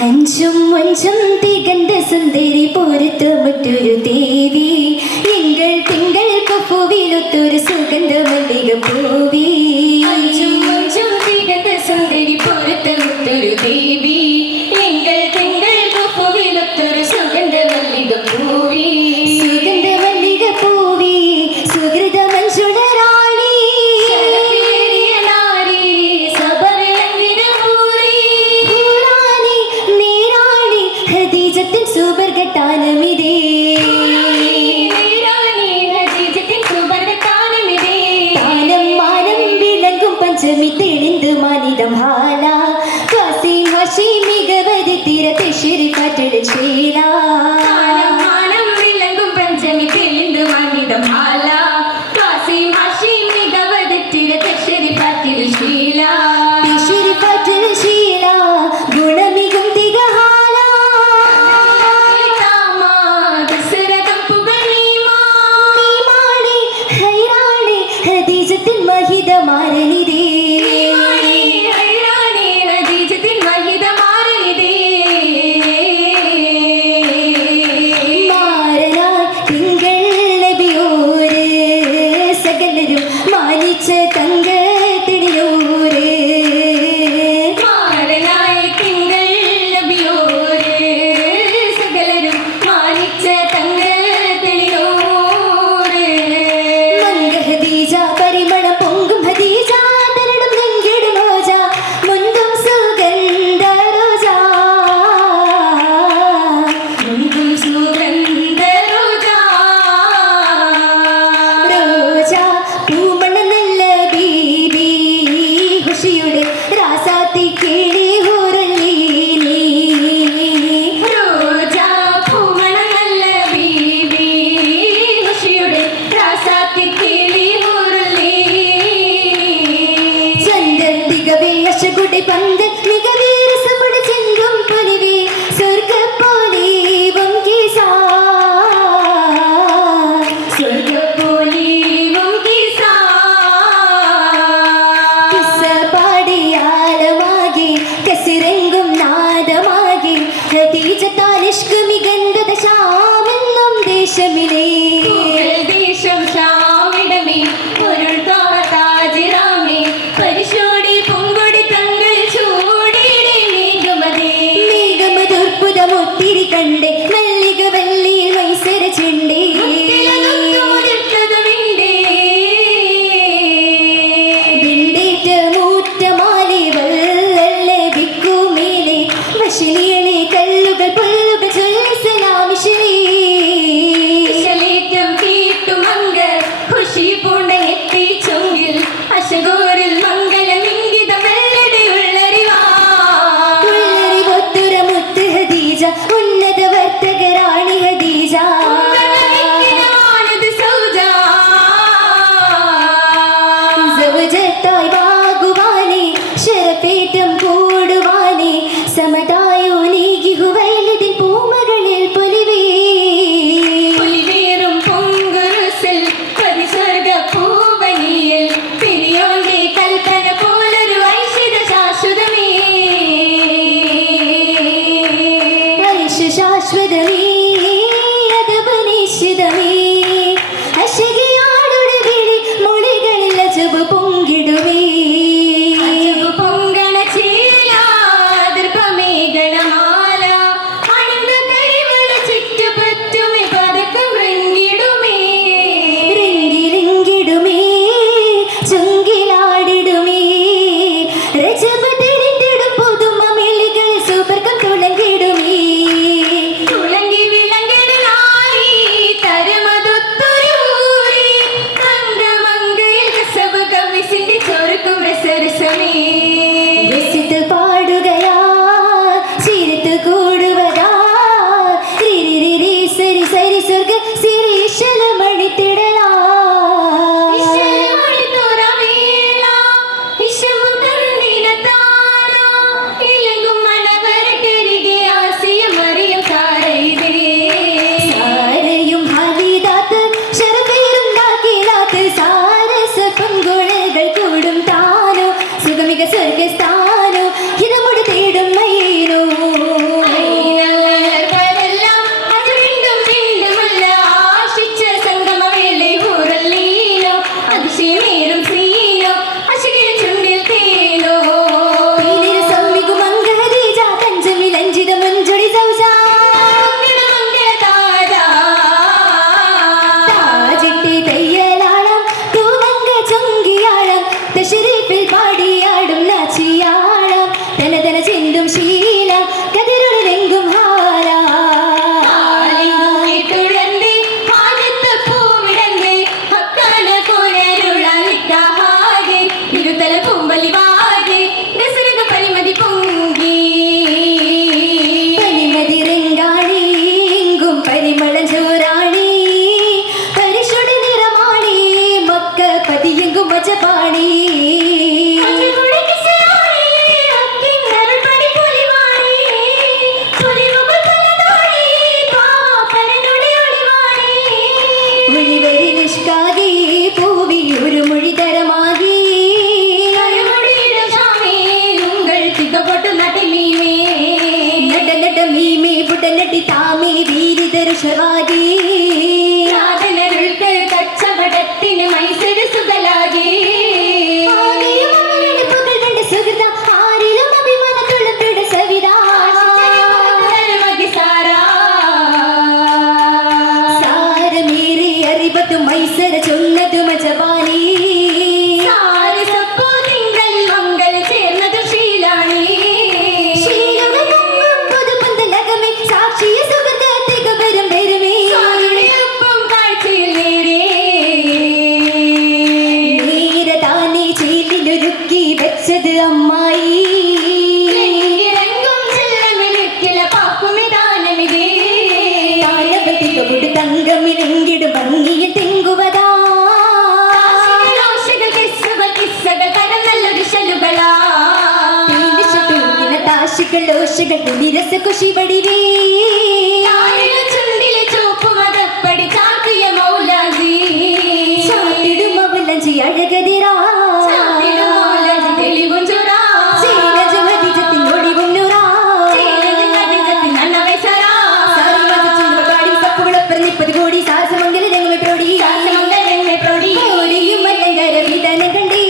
അഞ്ചും അഞ്ചും തികந்த സുന്ദരി പൊരുത്തമറ്റൊരു ദേവി എങ്കൾ തിങ്കൾ പൂവിലൊത്തൊരു സുഗന്ധ മല്ലിക പൂവി അഞ്ചും അഞ്ചും തികந்த സുന്ദരി പൊരുത്തമറ്റൊരു ദേവി എങ്കൾ തിങ്കൾ പൂവിലൊത്തൊരു സുഗന്ധ മല്ലിക പൂവി സുഗന്ധ മല്ലിക പൂവി സുഹൃത മഞ്ജുള റാണി നാരി സബറിലംഘിന പൂരി പൂരാണി നീരാണി ഖദീജത്തിൻ സുബർഗത്താനമിതേ പഞ്ചമി തെളിந்து മാനിതം ഹാല കാസി ഹസി മികവതി തീരത്തെ ശിരിക്കാറ്റിൽ ശീല മാനം വിളങ്ങും പഞ്ചമി തെളിந்து മാനിതം ഹാല കാസി ഹസി മികവതി തീരത്തെ ശിരിക്കാറ്റിൽ ശീല ശിരിക്കാറ്റിൽ ശീല ഗുണമികും തികഹാല ദശരഥം നീമാണി ഹൈറാണി ഖദീജത്തിൻ മഹിത മാരനിതേ ദേശം ശ്യാമിടമേ പൊരുൾ താജിറാമേ പരിശോടി പൊങ്കൊടി തങ്ങൾ ചൂടിയിടെ മേഘമതുർപ്പുതമൊത്തിരി കണ്ടേ മല്ലിക വല്ലി മൈസര ചെണ്ടേ വിണ്ടേറ്റ മൂറ്റമാലി വല്ലല്ലേ വിക്കുമേലെ വശിനിയണി കല്ലുകൾ പുല്ലുകൾ ചൊല്ലിസലാമിശലേ അശഗോരിൽ മംഗലമിംഗിതം ഉള്ളരിവൊത്തുര മുത്ത് ഖദീജ ഉന്നത വർത്തക റാണി ഖദീജ സൗജത്തായി വാകുവാനേ ശരപേറ്റം കൂടുവാനേ സമതായോ നീകി ഹുവൈലദിൻ പൂമകളിൽ പൊലിവേ പൊലിവേറും പൊങ്കുരുസിൽ പരിസ്വർഗ പൂവനിയിൽ പെരിയോന്റെ കൽപ്പന പോലൊരു ഐശ്വര്യ ശാശ്വതമേ ശാശ്വതമേ അതപനിശ്ചിതമേ അശകിയാളുടെ വിളി മൊഴികളിൽ അജബ് പൊങ്കിടുമേ പൊങ്കണ ചീല ദൃപമേഘണമാല അണിந்த കൈവള ചുറ്റുപറ്റുമേ പതക്കം റിങ്കിടുമേ റിങ്കിടുമേ ചുങ്കിലാടിടുമേ രജബ് തെളിഞ്ഞിടും പുതുമ മെളികൾ സുവർഗം തുളങ്ങിടുമേ തുളങ്ങി വിളങ്ങണനായി തരമതൊത്തൊരൂരി തങ്കമങ്കയിൽ കസബ് കവിസിന്റെ ചൊരുക്കും രസരസമേ രസിത്ത് പാടുകയാ ചിരിത്ത് കൂടുവതാ രിരി സരി സരി സ്വർഗ സിരീശല മണിത്തിടലാ സാരയും ഹാലിദാത്ത് ശരപേരുണ്ടാക്കിലാത്ത് സാരസ പങ്കുഴകൾ കൂടും താനോ സുഗമിക സ്വർഗസ്ഥാനോ ഹിതമുടി തേടും മയ്യേനോ ഹായി ഇറങ്ങും ചെല്ലമിടുക്കില പാക്കുമിതാനമിതേ താനവതികളുടെ തങ്കമിലെങ്കിടും ഭംഗിയിൽ തെങ്കുവതാ ആശകൾ കിസ്സുകൾ കിസ്സകൾ കടന്നല്ലൊരു ശലുകളാ താശികൾ ഓശകൾ നിരസ കുശി വടിവേ താഴിലെ ചുണ്ടിലെ ചുവപ്പ് മതപ്പടി ചാർത്തിയ മൗലാജി ചാത്തിടും അവലഞ്ചി അഴകതിരാ ചാത്തിടും മൗലാജി തെളിവും ചുറാ ചേരജമതിജത്തിൻ ഒളിവുന്നുറാ ചേരജൻ കതിജത്തിൻ അന്നവൈസറാ സാരിമതിച്ചുണ്ടുകാടി സപ്പുകളപ്പുറം 30 കോടി സാസമംഗല രംഗമെട്രോടി ശാസമംഗലനെ പ്രൗഢി കോടിയും അലങ്കാര വിധാനം കണ്ടേ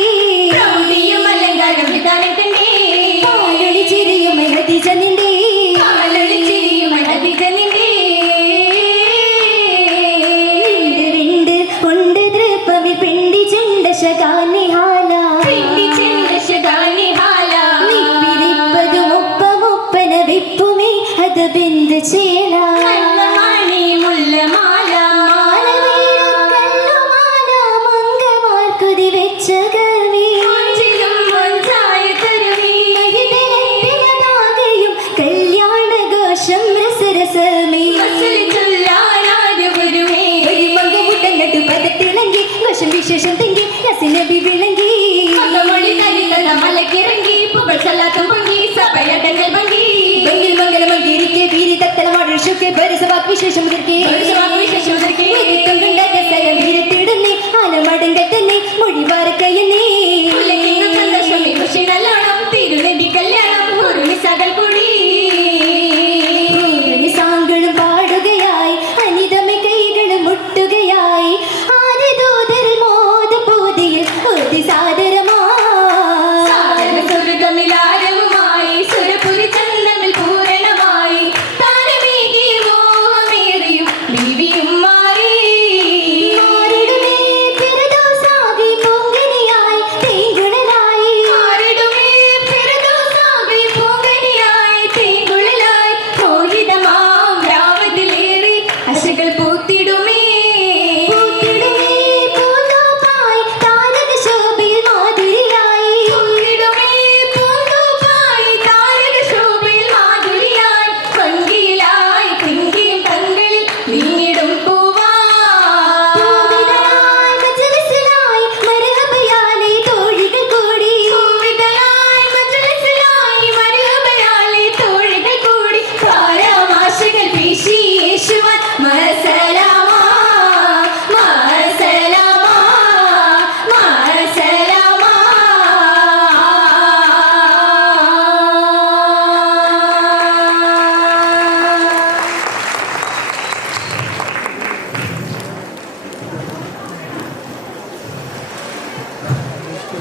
പ്രൗഢിയും അലങ്കാരം വിധാനം കണ്ടേ പാലൊളി ചിരിയും ഹതിജ നിന്റെ കാലൊളി ചിരിയും ഹദിജ നിന്റെ വിണ്ട് ഉണ്ട് ദൃപ്പമിൽ പെണ്ടി ചെണ്ട ശകാനിഹാല പിണ്ടി ചെണ്ടശഗാനി ഹാല നിപ്പിരിപ്പതും ഒപ്പമൊപ്പന വിപ്പുമേ അത് ബിന്ദു ചേല കണ്ണമാണി മുല്ലമാല മംഗമാർക്കുതി വെച്ച ഗമി മഞ്ചിലും മഞ്ചായ തരുവി യും കല്യാണ ഘോഷം രസരസമേ മസലി ചൊല്ലാനാര് ഗുരുവേ മംഗമുട്ടങ്ങട്ട് പദത്തിളങ്ങി ഘോഷം വിശേഷം തെങ്കി നബി വിളങ്ങി മകമൊഴി കരിതല മലക്കിറങ്ങി പുകൾ ചല്ലാത്തും പൊങ്ങി സഭയടങ്ങൾ ഭംഗി ബംഗിൽ മംഗലമംഗിരിക്കെ പീരി തത്തലമാടുഷുക്കെ പരിസവാക് വിശേഷം മുതൽക്കേ പരിസവാക് വിശേഷം മുതൽക്കേ വീരത്തും